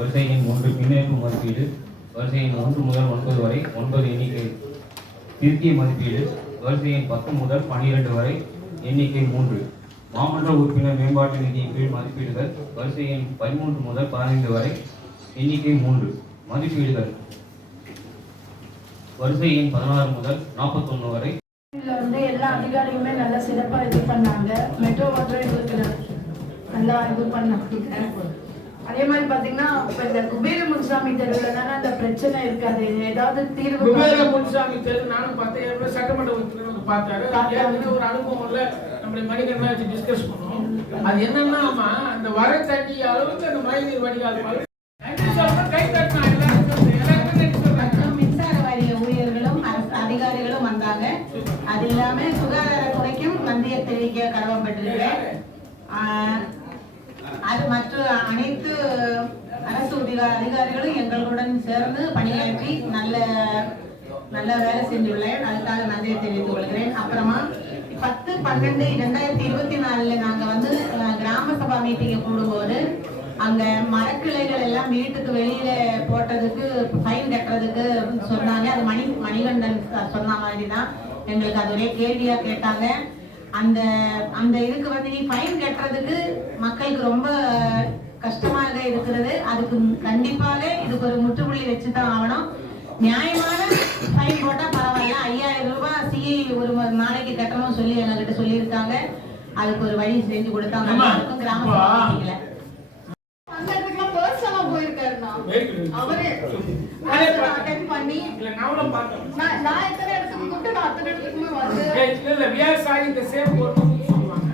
வரிசை எண் 1 பின்னிணைப்பு மதிப்பீடு வரிசை எண் 1 முதல் 9 வரை 9 எண்ணிக்கை திருத்திய மதிப்பீடு வரிசை எண் 10 முதல் 12 வரை எண்ணிக்கை 3 மாமன்ற உறுப்பினர் மேம்பாட்டு நிதியின் கீழ் மதிப்பீடுகள் வரிசை எண் 13 முதல் 15 வரை எண்ணிக்கை 3 மதிப்பீடுகள் வரிசை எண் 16 முதல் 41 வரை. எல்லா அதிகாரிகளுமே நல்லா சிறப்பாக இது பண்ணாங்க. மெட்ரோ வாட்டர் எங்களுக்கு நல்லா இது பண்ணாங்க. அதே மாதிரி பாத்தீங்கன்னா இப்ப இந்த குபேர முன்சாமி தெருவில் தானே அந்த பிரச்சனை இருக்காது. ஏதாவது தீர்வு குபேர முன்சாமி தெரு நானும் பார்த்தேன். சட்டமன்ற உறுப்பினர் பார்த்தாரு. ஒரு அனுபவம் இல்ல. நம்முடைய மணிகண்டா வச்சு டிஸ்கஸ் பண்ணோம். அது என்னன்னா அந்த வர தண்ணி அளவுக்கு அந்த மழைநீர் வடிகால் கை தட்டினா மின்சார வாரிய ஊழியர்களும் அதிகாரிகளும் வந்தாங்க. அது இல்லாம சுகாதாரத்துறைக்கும் நன்றியை தெரிவிக்க கடமைப்பட்டிருக்கிறேன். அது மற்ற அனைத்து அரசு அதிகாரிகளும் எங்களுடன் சேர்ந்து பணியாற்றி நல்ல வேலை செஞ்சுள்ளேன். அதுக்காக நன்றியை தெரிவித்துக் கொள்கிறேன். அப்புறமா 10/12/2024 நாங்க வந்து கிராம சபா மீட்டிங்கை கூடும்போது அங்க மரக்கிளைகள் எல்லாம் வீட்டுக்கு வெளியில போட்டதுக்கு ஃபைன் கட்டுறதுக்கு சொன்னாங்க. அது மணிகண்டன் சொன்ன மாதிரி தான் எங்களுக்கு அது ஒரே கேள்வியா கேட்டாங்க. அந்த இதுக்கு வந்து நீ ஃபைன் கட்டுறதுக்கு மக்களுக்கு ரொம்ப கஷ்டமாக இருக்கிறது. அதுக்கு கண்டிப்பாக இதுக்கு ஒரு முற்றுப்புள்ளி வச்சுதான் ஆகணும். நியாயமான ஃபைன் போட்டா பரவாயில்ல. 5000 ரூபாய் சிஐ ஒரு நாளைக்கு கட்டணும் சொல்லி எங்ககிட்ட சொல்லியிருக்காங்க. அதுக்கு ஒரு வழி செஞ்சு கொடுத்தாங்க. கிராம சபா அவரே அட்டெண்ட் பண்ணி நான் எத்தனை இடத்துக்கு கூப்பிட்டு நான் அத்தனை இடத்துக்குமே வந்து இல்ல வியாசாயி இந்த சேவ் போறோம்னு சொல்லுவாங்க.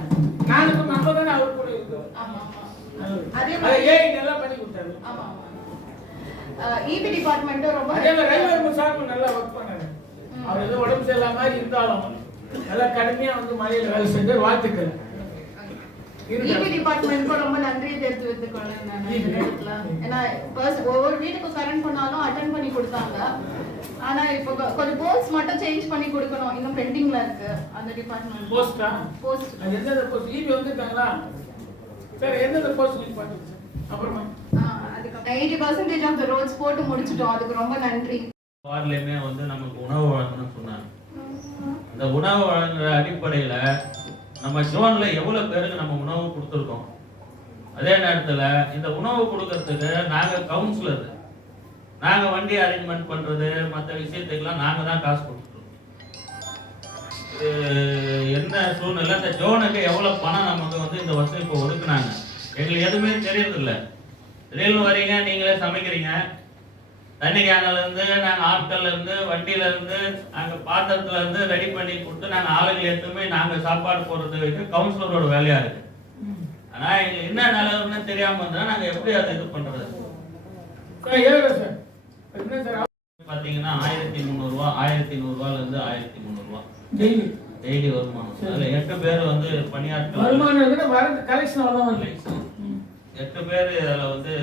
நானுக்கு நம்ம தான அவர் கூட இருக்கோம். ஆமா அதே மாதிரி ஏய் நல்லா பண்ணி கொடுத்தாரு. ஆமா ஈபி டிபார்ட்மென்ட் ரொம்ப அதே ரயில்வே முசாஃபர் நல்லா வர்க் பண்ணாரு. அவர் ஏதோ உடம்பு சரியில்லாம மாதிரி இருந்தாலும் நல்லா கடுமையா வந்து மலையில வேலை செஞ்சு வாழ்த்துக்கள். ஈபி டிபார்ட்மெண்ட்க்கு ரொம்ப நன்றியை தெரிவித்துக் கொள்றேன் நான். ஏன்னா ஒவ்வொரு வீட்டுக்கு கரண்ட் பண்ணாலும் அட்டெண்ட் பண்ணி கொடுத்தாங்க. ஆனா இப்போ கொஞ்சம் போஸ்ட் மட்டும் சேஞ்ச் பண்ணி கொடுக்கணும். இன்னும் பெண்டிங்ல இருக்கு அந்த டிபார்ட்மெண்ட். போஸ்ட் அது எந்த போஸ்ட் ஈபி வந்துட்டாங்களா சார்? எந்த போஸ்ட் நீங்க பாத்தீங்க? அப்புறமா அதுக்கு 80% ஆஃப் தி ரோட்ஸ் போட்டு முடிச்சிட்டோம். அதுக்கு ரொம்ப நன்றி. வார்லயுமே வந்து நமக்கு உணவு வழங்கணும்னு சொன்னாங்க. அந்த உணவு வழங்குற அடிப்படையில நம்ம ஜோன்ல எவ்வளவு பேருக்கு நம்ம உணவு கொடுத்துருக்கோம். அதே நேரத்தில் இந்த உணவு கொடுக்கறதுக்கு நாங்கள் கவுன்சிலர், நாங்கள் வண்டி அரேஞ்ச்மெண்ட் பண்ணுறது மற்ற விஷயத்துக்கெல்லாம் நாங்கள் தான் காசு கொடுத்துருக்கோம். என்ன சூழ்நிலை இந்த ஜோனுக்கு எவ்வளோ பணம் நமக்கு வந்து இந்த வருஷம் இப்போ ஒதுக்குனாங்க எங்களுக்கு எதுவுமே தெரியறதில்லை. திடீர்னு வரீங்க, நீங்களே சமைக்கிறீங்க. தண்ணி கேனிலேருந்து நாங்கள் ஆட்கள்லேருந்து வண்டியிலேருந்து நாங்கள் பாத்திரத்துலேருந்து ரெடி பண்ணி கொடுத்து நாங்கள் ஆளுகள் எடுத்துமே நாங்கள் சாப்பாடு போடுறது வரைக்கும் கவுன்சிலரோட வேலையாக இருக்குது. ஆனால் எங்களுக்கு என்ன நிலவுன்னு தெரியாமல் இருந்தால் நாங்கள் எப்படி அதை இது பண்ணுறது? பார்த்தீங்கன்னா 1300 ரூபா, 1100 ரூபாலேருந்து 1300 ரூபா டெய்லி வருமானம். அதில் 8 பேர் வந்து பணியாட்கள் 8 பேர் அதில் வந்து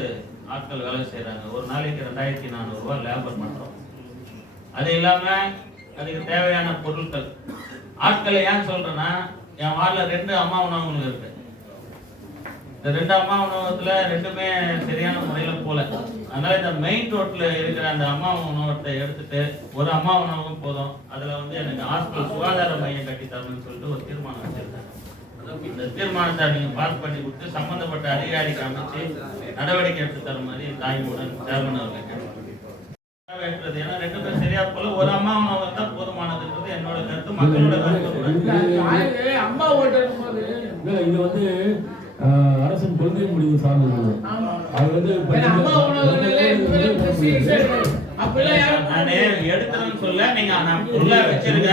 ஆட்கள் வேலை செய்கிறாங்க. ஒரு நாளைக்கு 2400 ரூபா லேபர் பண்ணுறோம். அது இல்லாமல் அதுக்கு தேவையான பொருட்கள் ஆட்களை ஏன் சொல்கிறேன்னா, என் வார்டில் 2 அம்மா உணவகங்கள் இருக்கு. இந்த 2 அம்மா உணவகத்தில் 2மே சரியான முறையில் போல. அதனால இந்த மெயின் ரோட்டில் இருக்கிற அந்த அம்மா உணவகத்தை எடுத்துட்டு ஒரு அம்மா உணவகம் போதும், அதில் வந்து எனக்கு ஹாஸ்பிட்டல் சுகாதார மையம் கட்டி தரணும்னு சொல்லிட்டு ஒரு தீர்மானம் வச்சிருக்காங்க. இந்த தீர்மானத்தை நீங்க பாஸ் பண்ணி கொடுத்து சம்பந்தப்பட்ட அதிகாரிக்கு அமைச்சு நடவடிக்கை எடுத்து தர மாதிரி தாய்மூடன் சேர்மன் அவர்கள் கேட்கிறது. ஏன்னா 2 பேர் சரியா போல ஒரு அம்மா உணவு தான் போதுமானதுன்றது என்னோட கருத்து, மக்களோட கருத்து. அம்மா ஓட்டு போது இது வந்து அரசின் கொள்கை முடிவு சார்ந்தது. அது வந்து நானே எடுத்துறேன்னு சொல்ல நீங்க நான் பொருளா வச்சிருக்க.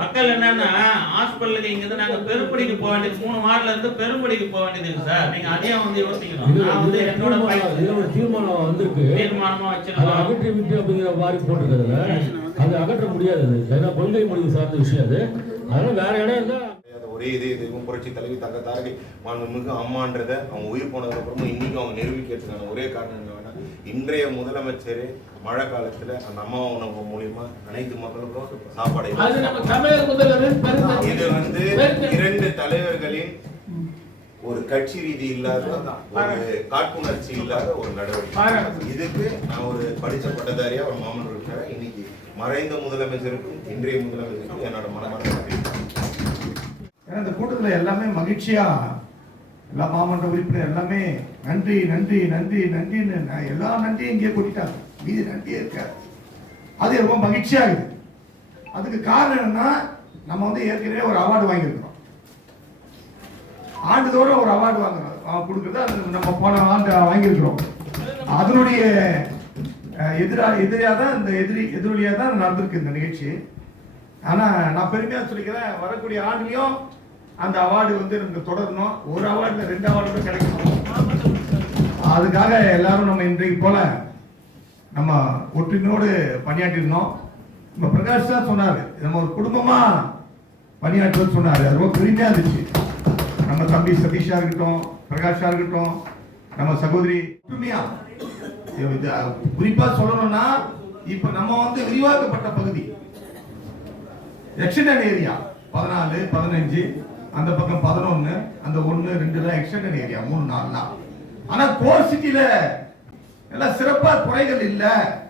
மக்கள் என்னன்னா ஹாஸ்பிட்டலுக்கு இங்கிருந்து நாங்க பெரும்படிக்கு போக வேண்டியது 3 வார்டுல இருந்து பெரும்படிக்கு போக வேண்டியது சார். நீங்க அதையும் வந்து யோசிக்கணும். நான் வந்து என்னோட தீர்மானம் வந்திருக்கு, தீர்மானமா வச்சிருக்கோம். அகற்றி விட்டு அப்படிங்கிற மாதிரி போட்டிருக்கிறதுல அது அகற்ற முடியாது. ஏன்னா கொள்கை முடிவு சார்ந்த விஷயம் அது. அதனால வேற இடம் இருந்தா ஒரே இதுவும் புரட்சி தலைவி தங்க தாரகை மாண்புமிகு அம்மான்றதை அவங்க உயிர் போனதுக்கு அப்புறமும் இன்னைக்கு அவங்க நிரூபிக்கிறதுக்கான ஒரே காரணம் என்ன வேணா, இன்றைய முதலமைச்சர் மழை காலத்துல அந்த அம்மா உணவு மூலியமா அனைத்து மக்களுக்கும் சாப்பாடு. இது வந்து 2 தலைவர்களின் ஒரு கட்சி ரீதி இல்லாத ஒரு காழ்ப்புணர்ச்சி இல்லாத ஒரு நடவடிக்கை. இதுக்கு நான் ஒரு படிச்ச பட்டதாரியா ஒரு மாமன்ற உறுப்பினராக இன்னைக்கு மறைந்த முதலமைச்சருக்கும் இன்றைய முதலமைச்சருக்கும் என்னோட மனமார்ந்த நன்றி. ஏன்னா இந்த கூட்டத்தில் எல்லாமே மகிழ்ச்சியா எல்லா மாமன்ற உறுப்பினர் எல்லாமே நன்றி நன்றி நன்றி நன்றின்னு எல்லா நன்றியும் இங்கே கொட்டிட்டாங்க. மீதி நன்றியே இருக்காது. அது ரொம்ப மகிழ்ச்சியா இருக்குது. அதுக்கு காரணம் என்னன்னா நம்ம வந்து ஏற்கனவே ஒரு அவார்டு வாங்கியிருக்கிறோம். ஆண்டுதோற ஒரு அவார்டு வாங்குறோம் கொடுக்குறது. அது நம்ம போன ஆண்டு வாங்கியிருக்கிறோம். அதனுடைய எதிரியா தான் இந்த எதிரொலியா தான் நடந்திருக்கு இந்த நிகழ்ச்சி. ஆனா நான் பெருமையா சொல்லிக்கிறேன், வரக்கூடிய ஆண்டுலயும் அந்த அவார்டு வந்து நமக்கு தொடரணும். ஒரு அவார்டுல 2 அவார்டு கிடைக்கணும். அதுக்காக எல்லாரும் நம்ம இன்றைக்கு போல நம்ம ஒற்றுமையோடு பணியாற்றிருந்தோம். நம்ம பிரகாஷ் தான் சொன்னாரு, நம்ம ஒரு குடும்பமா பணியாற்றுவது சொன்னாரு. அது ரொம்ப பெருமையா இருந்துச்சு. நம்ம தம்பி சதீஷா இருக்கட்டும், பிரகாஷா இருக்கட்டும், நம்ம சகோதரி ஒற்றுமையா. குறிப்பா சொல்லணும்னா இப்ப நம்ம வந்து விரிவாக்கப்பட்ட பகுதி எக்ஸ்டெண்டட் ஏரியா 14, 15, அந்த பக்கம் 11, அந்த 1, 2 எக்ஸ்டெண்டட் ஏரியா 3, 4. ஆனா கோர் சிட்டில எல்லாம் சிறப்பா குறைகள் இல்ல,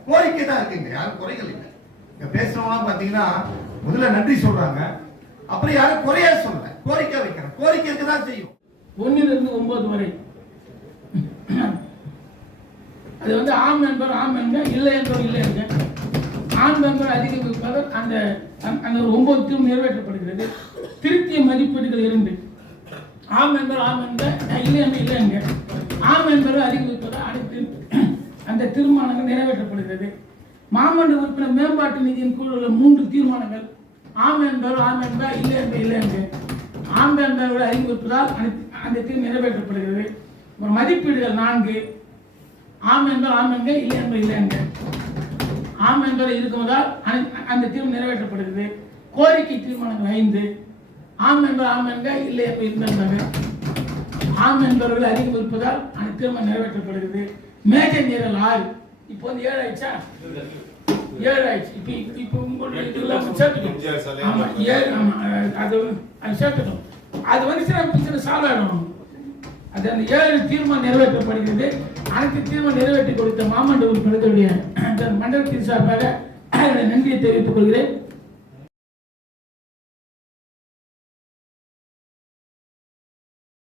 கோரிக்கை தான் இருக்குங்க. யாரும் குறைகள் இல்லை. இங்க பேசுறவங்க பாத்தீங்கன்னா முதல்ல நன்றி சொல்றாங்க, அப்புறம் யாரும் குறையா சொல்லல, கோரிக்கை வைக்கிறேன். கோரிக்கை இருக்குதான் செய்யும். 1 to 9 வரை அது வந்து ஆம் என்பவர் ஆம் என்க, இல்லை என்பவர் இல்லை என்க. ஆம் என்பவர் அதிகரிப்பவர் அந்த அந்த 9 தீர்வு நிறைவேற்றப்படுகிறது. திருத்திய மதிப்பீடுகள் 2. ஆம் என்பவர் ஆம் என்க, இல்லை என்பவர் இல்லை என்க. ஆம் என்பவர் அதிகரிப்பவர் அனைத்து அந்த தீர்மானங்கள் நிறைவேற்றப்படுகிறது. மாமன்ற உறுப்பினர் மேம்பாட்டு நிதியின் கீழ் உள்ள 3 தீர்மானங்கள் ஆம் என்பவர் ஆம் என்க, இல்லை என்பவர் இல்லை என்க. ஆம் என்பவர் அதிகரிப்பதால் அந்த தீர்வு நிறைவேற்றப்படுகிறது. மதிப்பீடுகள் 4. ஆம் என்பவர் ஆம் என்க, இல்லை என்பவர் இல்லை என்க. ஆம் என்பவர் இருக்குவதால் அந்த தீர்வு நிறைவேற்றப்படுகிறது. கோரிக்கை தீர்மானங்கள் 5. ஆம் என்பவர் ஆம் என்க, இல்லை என்பவர் இல்லை என்க. ஆம் என்பவர்கள் அதிகம் இருப்பதால் அந்த தீர்மானம் நிறைவேற்றப்படுகிறது. மேஜர் நிரல் 6. இப்போ வந்து 7 ஆயிடுச்சா? 7 ஆயிடுச்சு. இப்போ உங்களுடைய இதெல்லாம் சேர்த்துட்டோம். ஆமா 7. ஆமா அது சேர்த்துட்டோம். அது வந்து சால்வ் ஆகிடும். அது அந்த 7 தீர்மானம் நிறைவேற்றப்படுகிறது. அனைத்து தீர்மானம் நிறைவேற்றி கொடுத்த மாமன்ற உறுப்பினர்களுடைய மண்டலத்தின் சார்பாக நன்றியை தெரிவித்துக் கொள்கிறேன்.